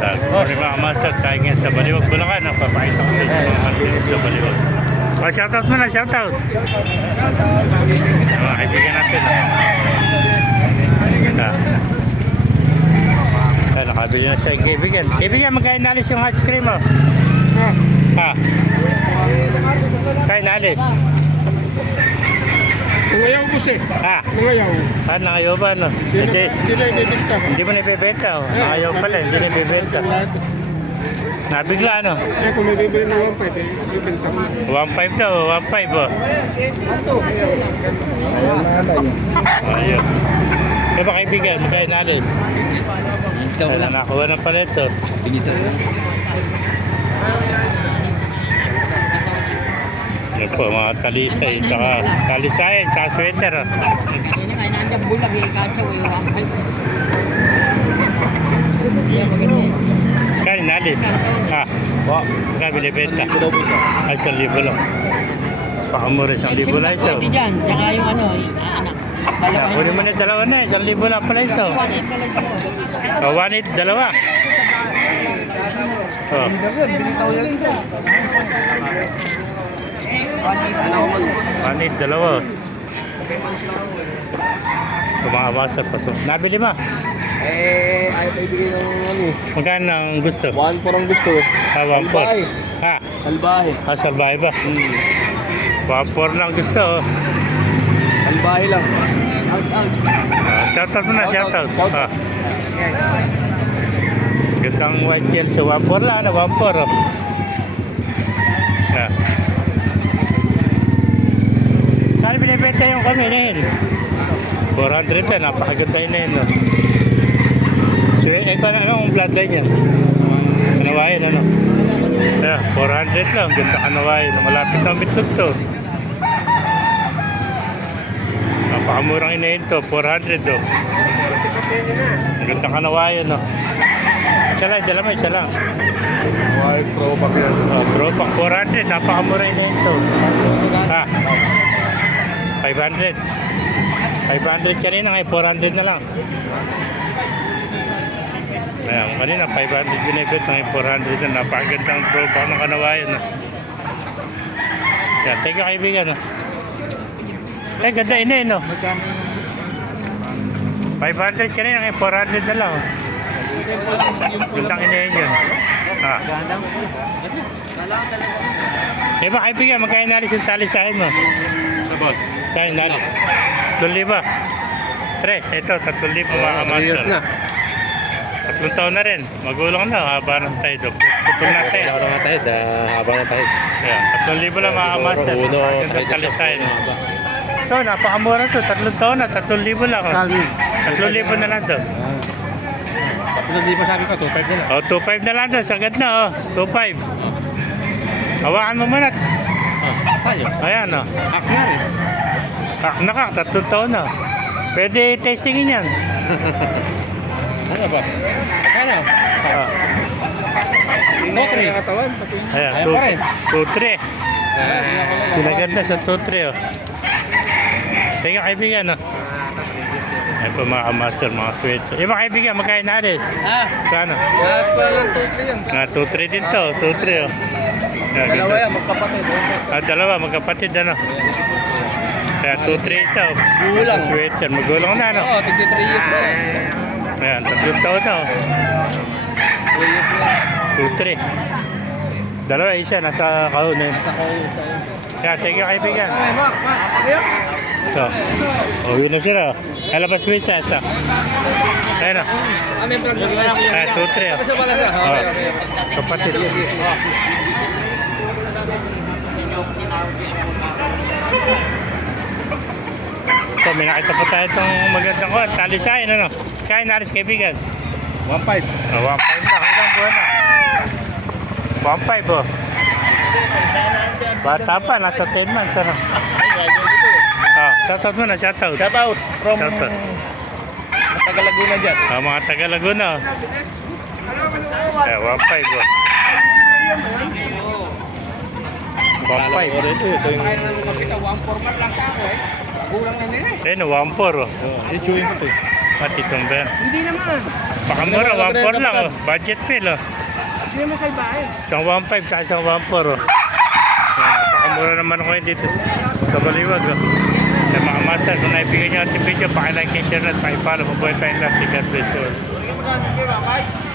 Morning mga master, tayo ngayon sa Baliwag, Bulacan. Papakita ko din yung mga kantin sa Baliwag. Shoutout mo na, shoutout. Mga kaibigan natin. Nakabili na siya yung kaibigan. Kaibigan, magkain nalis yung ice cream mo. Kain nalis. Nangayaw po siya. Nangayaw. Nangayaw ba, no? Hindi na ibibenta. Hindi mo na ibibenta, oh. Nangayaw pala, hindi na ibibenta. Nabigla, no? Kung may bibili ng 1.5, ibibenta ko. 1.5 daw, 1.5, oh. Ayun. Kaya ba kaibigan, magkain nalis? Kaya nakakuha ng pala ito. Yan po, mga talisay, talisayan, tsaka sweater. Yan yung kaya nandiyan bulag eh, kaso eh, wampay. Yan, maganda eh. Kain nalis. Magkano binibenta? Ay, 1,000 lang. Pakamura 1,000 lang isa. Pwede dyan, tsaka yung ano, yung anak. Kunin mo na dalawa na, 1,000 lang pala isa. 1,800, dalawa. Binitaw yan ito. 1,800, dalawa. Kumakamasap, pasok. Nabili mo? Ayaw pa ibigay ng ano eh. Magkano ang gusto? 1 ang gusto eh. 1,400. Salbahe. Salbahe ba? 1,400 lang gusto, oh. Salbahe lang. Shoutout mo na, shoutout. Gandang white gel sa 1,400 lang, 1,400, oh. Kano binibenta yung kami na yun? 400 na, napakaganda yun na yun, no? So, anong bloodline yan? Kanawayan, ano? 400 lang, ganda kanawayan. Malapit na umitlog to. Napakamurang inayin to, 400 to. Ganda kanawayan, no? Isa lang, dala mo, isa lang. White Propac yan. Propac, 400, napakamurang inayin to. 500. 500 kanina, ngayon 400 na lang. Ayan, kanina 500 binibet, ngayon 400 na. Napakagandang Propac ng kanawayan. Yan, thank you kaibigan. Ganda ina, no? 500 kanina, ngayon 400 na lang. Gandang ina yun. Ba kaibigan, magkain nalis yung talisahin mo? Kain nalis. 3,000. Ito, 3,000 mga master. 3 taon na rin. Magulang na, haba ng tayo. Putol na tayo. Haba ng tayo. Yan, 3,000 lang mga master. Gandang talisahin. Ito, napakamura to. 3 taon na, 3,000 lang. 3,000 na lang to. 3,000 sabi ko, 2.5 na lang. 2.5 na lang to. Sagad na, 2.5. Hawakan mo muna. Ayan, Akna rin. Akna ka, 3 taon na. Pwede tastingin yan. Ano ba? Kano? 2.3. Ayan, Ayaw pa rin. 2.3. Pinaganda sa 2.3, oh. Teka kaibigan, Ayan po mga master, mga sweet. Yung mga kaibigan, magkain nalis. Kano? Para lang 2.3 yan. 2.3 din to, 2.3, oh. Dalawa yan, magkapatid. Dalawa, magkapatid, ano? Kaya 2.3 isa, oh. Gulang. Sweater, magulang na, no? Oo, 23 years na. Ayan, 3 taon na, oh. 3 years na. 2.3. Dalawa, isa, nasa kahon na yun. Sa ko sa Kaya, thank you, kaibigan. Ayaw? So, yun na sila. Alabas mo isa. Ayan, May problem na. 2.3, oh. Tapos pala siya. Kapatid. Ito, may nakita po tayo itong magandang kuwan. Talisayan, ano? Kain nalis, kaibigan. 1.5. 1.5 na. Hanggang buwan na. 1.5, oh. Bata pa, nasa 10 months, ano? Shoutout mo na, shoutout. Shoutout from Shoutout. Taga Laguna dyan. Mga taga Laguna, oh. 1.5, oh. 1.5. Ito yung... Makita, 1 format lang ka ako eh. Kulang na nila eh. Ayun, 1.4, oh. Yung chewing ko to eh. Matitong ba yan? Hindi naman. Pakamura, 1.4 lang oh. Budget meal oh. Hindi naman kayo bahay. Isang 1.5 sa isang 1.4 oh. Yan, napakamura naman ako yun dito sa Baliwag oh. Kaya mga master, kung naibigay nyo ang video, pakilike and share at pakipalo. Mabuhay tayong lahat. God bless you all.